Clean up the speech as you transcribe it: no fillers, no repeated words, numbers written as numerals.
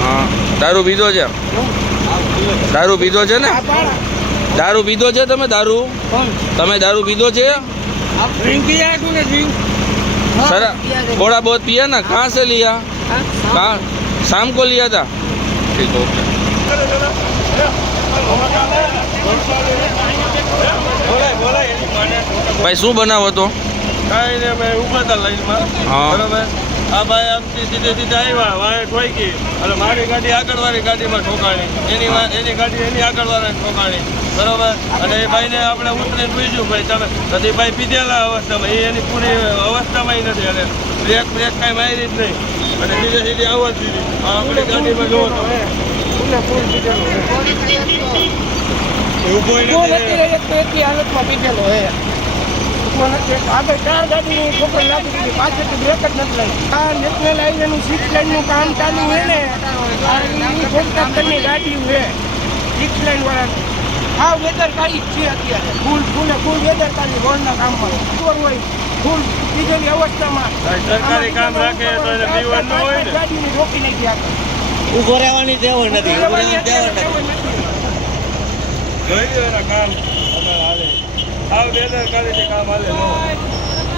હા દારૂ પીધો છે દારૂ પીધો છે ને દારૂ પીધો છે તમે દારૂ પીધો છે सर थोड़ा बहुत पिया ना कहाँ से लिया कहाँ शाम को लिया था ठीक ओके भाई શું બનાવો તો કાંઈ ને મેં ઊભા હતા લાઈનમાં બરાબર આ ભાઈ આમથી સીધે સીધા આવ્યા વાય ઠોકી અને મારી ગાડી આગળવાળી ગાડીમાં ઠોકાણી એની ગાડી એની આગળવાળાને ઠોકાણી બરાબર અને એ ભાઈને આપણે ઉતરીને પૂછ્યું ભાઈ તમે નથી ભાઈ પીધેલા અવસ્થામાં એની પૂરી અવસ્થામાં નથી અને બ્રેક કાંઈ મારી જ નહીં અને સીધે સીધી આવવા જ દીધી આપણી ગાડીમાં જોવો તમે ઊભો હાલતમાં પીધેલો હે આગળ 4 ગાડીની ઠોકર લાગી દીધી પાછળથી બ્રેક જ નથી લાગી આ નેશનલ હાઈવેનું 6 લાઈનનું કામ ચાલુ હોય ને કોન્ટ્રાક્ટરની ગાડી છે 6 લાઈન વાળા આ બેદરકારી જ છે અત્યારે ફૂલ બેદરકારી રોડના કામમાં હોય ફૂલ પીધેલી અવસ્થામાં સરકારી કામ રાખે તો એને પીવાનું ન હોય ને ગાડીને રોકી નાખી આગળ ઉભો રહેવાની ટેવ નથી જોઈ લો એના કામ અમારે હાલે આવ બેદરકારીથી કામ હાલે